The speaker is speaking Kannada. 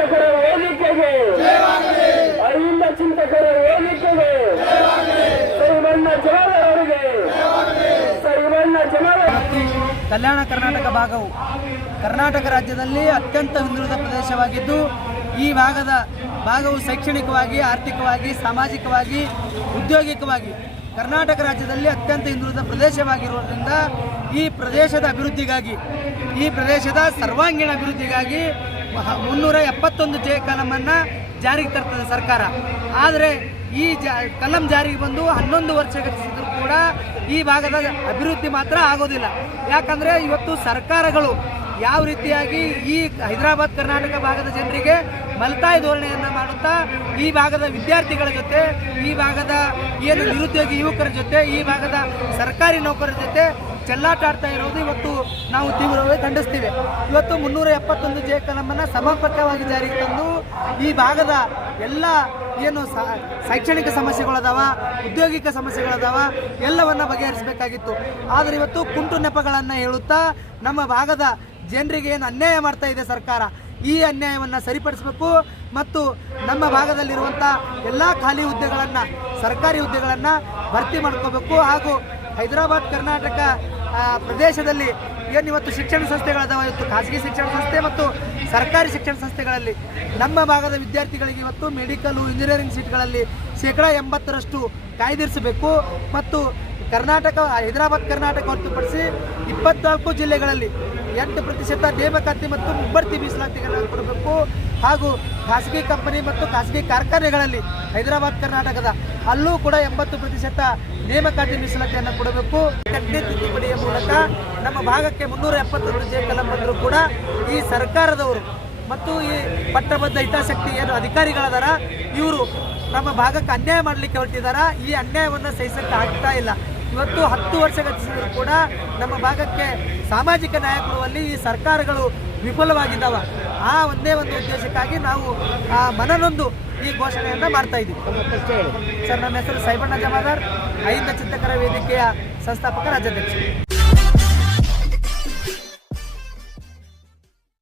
ಚಿಂತಕರ ವೇದಿಕೆಗೆ. ಅಹಿಂದ ಚಿಂತಕರ ವೇದಿಕೆಗೆ. ಸೈವಣ್ಣ ಜನರವರಿಗೆ. ಸೈವಣ್ಣ ಜನರ ಕಲ್ಯಾಣ ಕರ್ನಾಟಕ ಭಾಗವು ಕರ್ನಾಟಕ ರಾಜ್ಯದಲ್ಲಿ ಅತ್ಯಂತ ಹಿಂದುಳಿದ ಪ್ರದೇಶವಾಗಿದ್ದು, ಈ ಭಾಗದ ಭಾಗವು ಶೈಕ್ಷಣಿಕವಾಗಿ, ಆರ್ಥಿಕವಾಗಿ, ಸಾಮಾಜಿಕವಾಗಿ, ಉದ್ಯೋಗಿಕವಾಗಿ ಕರ್ನಾಟಕ ರಾಜ್ಯದಲ್ಲಿ ಅತ್ಯಂತ ಹಿಂದುಳಿದ ಪ್ರದೇಶವಾಗಿರುವುದರಿಂದ ಈ ಪ್ರದೇಶದ ಅಭಿವೃದ್ಧಿಗಾಗಿ, ಈ ಪ್ರದೇಶದ ಸರ್ವಾಂಗೀಣ ಅಭಿವೃದ್ಧಿಗಾಗಿ ಮುನ್ನೂರ ಎಪ್ಪತ್ತೊಂದು ಜೆ ಕಲಮನ್ನು ಜಾರಿಗೆ ತರ್ತದೆ ಸರ್ಕಾರ. ಆದರೆ ಈ ಜಾ ಕಲಂ ಜಾರಿಗೆ ಬಂದು ಹನ್ನೊಂದು ವರ್ಷ ಗತಿಸಿದ್ರು ಕೂಡ ಈ ಭಾಗದ ಅಭಿವೃದ್ಧಿ ಮಾತ್ರ ಆಗೋದಿಲ್ಲ. ಯಾಕಂದರೆ ಇವತ್ತು ಸರ್ಕಾರಗಳು ಯಾವ ರೀತಿಯಾಗಿ ಈ ಹೈದರಾಬಾದ್ ಕರ್ನಾಟಕ ಭಾಗದ ಜನರಿಗೆ ಮಲ್ತಾಯಿ ಧೋರಣೆಯನ್ನು ಮಾಡುತ್ತಾ ಈ ಭಾಗದ ವಿದ್ಯಾರ್ಥಿಗಳ ಜೊತೆ, ಈ ಭಾಗದ ಏನು ನಿರುದ್ಯೋಗಿ ಯುವಕರ ಜೊತೆ, ಈ ಭಾಗದ ಸರ್ಕಾರಿ ನೌಕರರ ಜೊತೆ ಚೆಲ್ಲಾಟ ಆಡ್ತಾ ಇರೋದು ಇವತ್ತು ನಾವು ತೀವ್ರವಾಗಿ ಖಂಡಿಸ್ತೀವಿ. ಇವತ್ತು ಮುನ್ನೂರ ಎಪ್ಪತ್ತೊಂದು ಜೆ ಕಲಮನ್ನು ಸಮರ್ಪಕವಾಗಿ ಜಾರಿಗೆ ತಂದು ಈ ಭಾಗದ ಎಲ್ಲ ಏನು ಶೈಕ್ಷಣಿಕ ಸಮಸ್ಯೆಗಳದಾವ, ಉದ್ಯೋಗಿಕ ಸಮಸ್ಯೆಗಳದಾವ ಎಲ್ಲವನ್ನು ಬಗೆಹರಿಸಬೇಕಾಗಿತ್ತು. ಆದರೆ ಇವತ್ತು ಕುಂಟು ನೆಪಗಳನ್ನು ಹೇಳುತ್ತಾ ನಮ್ಮ ಭಾಗದ ಜನರಿಗೆ ಏನು ಅನ್ಯಾಯ ಮಾಡ್ತಾ ಇದೆ ಸರ್ಕಾರ ಈ ಅನ್ಯಾಯವನ್ನು ಸರಿಪಡಿಸಬೇಕು ಮತ್ತು ನಮ್ಮ ಭಾಗದಲ್ಲಿರುವಂಥ ಎಲ್ಲ ಖಾಲಿ ಹುದ್ದೆಗಳನ್ನು, ಸರ್ಕಾರಿ ಹುದ್ದೆಗಳನ್ನು ಭರ್ತಿ ಮಾಡ್ಕೋಬೇಕು ಹಾಗೂ ಹೈದರಾಬಾದ್, ಕರ್ನಾಟಕ ಪ್ರದೇಶದಲ್ಲಿ ಏನು ಇವತ್ತು ಶಿಕ್ಷಣ ಸಂಸ್ಥೆಗಳದಾವ ಇವತ್ತು ಖಾಸಗಿ ಶಿಕ್ಷಣ ಸಂಸ್ಥೆ ಮತ್ತು ಸರ್ಕಾರಿ ಶಿಕ್ಷಣ ಸಂಸ್ಥೆಗಳಲ್ಲಿ ನಮ್ಮ ಭಾಗದ ವಿದ್ಯಾರ್ಥಿಗಳಿಗೆ ಇವತ್ತು ಮೆಡಿಕಲು, ಇಂಜಿನಿಯರಿಂಗ್ ಸೀಟ್ಗಳಲ್ಲಿ ಶೇಕಡ ಎಂಬತ್ತರಷ್ಟು ಕಾಯ್ದಿರಿಸಬೇಕು ಮತ್ತು ಕರ್ನಾಟಕ, ಹೈದರಾಬಾದ್, ಕರ್ನಾಟಕ ಹೊರತುಪಡಿಸಿ ಇಪ್ಪತ್ನಾಲ್ಕು ಜಿಲ್ಲೆಗಳಲ್ಲಿ ಎಂಟು ಪ್ರತಿಶತ ನೇಮಕಾತಿ ಮತ್ತು ಮುಂಬಡ್ತಿ ಮೀಸಲಾತಿಗಳನ್ನು ಕೊಡಬೇಕು. ಹಾಗೂ ಖಾಸಗಿ ಕಂಪನಿ ಮತ್ತು ಖಾಸಗಿ ಕಾರ್ಖಾನೆಗಳಲ್ಲಿ ಹೈದರಾಬಾದ್, ಕರ್ನಾಟಕದ ಅಲ್ಲೂ ಕೂಡ ಎಂಬತ್ತು ಪ್ರತಿಶತ ನೇಮಕಾತಿ ಮೀಸಲಾತಿಯನ್ನು ಕೊಡಬೇಕು. ಘಟನೆ ತಿದ್ದುಪಡಿಯ ಮೂಲಕ ನಮ್ಮ ಭಾಗಕ್ಕೆ ಮುನ್ನೂರ ಎಪ್ಪತ್ತೊಂದು ಜೆ ಬಂದರೂ ಕೂಡ ಈ ಸರ್ಕಾರದವರು ಮತ್ತು ಈ ಪಟ್ಟಬದ್ಧ ಹಿತಾಸಕ್ತಿ ಏನು ಅಧಿಕಾರಿಗಳದಾರ, ಇವರು ನಮ್ಮ ಭಾಗಕ್ಕೆ ಅನ್ಯಾಯ ಮಾಡಲಿಕ್ಕೆ ಹೊರಟಿದಾರ. ಈ ಅನ್ಯಾಯವನ್ನು ಸಹಿಸಕ್ಕೆ ಆಗ್ತಾ ಇಲ್ಲ. ಇವತ್ತು ಹತ್ತು ವರ್ಷ ಗತಿಸಿದ್ರು ಕೂಡ ನಮ್ಮ ಭಾಗಕ್ಕೆ ಸಾಮಾಜಿಕ ನ್ಯಾಯ ಈ ಸರ್ಕಾರಗಳು ವಿಫಲವಾಗಿದ್ದಾವ. ಆ ಒಂದೇ ಒಂದು ಉದ್ದೇಶಕ್ಕಾಗಿ ನಾವು ಆ ಮನನೊಂದು ಈ ಘೋಷಣೆಯನ್ನು ಮಾಡ್ತಾ ಇದ್ದೀವಿ. ಸರ್ ನನ್ನ ಹೆಸರು ಸೈಬಣ್ಣ ಜಮಾದಾರ್, ಐಂದ ಚಿಂತಕರ ವೇದಿಕೆಯ ಸಂಸ್ಥಾಪಕ ರಾಜ್ಯಾಧ್ಯಕ್ಷ.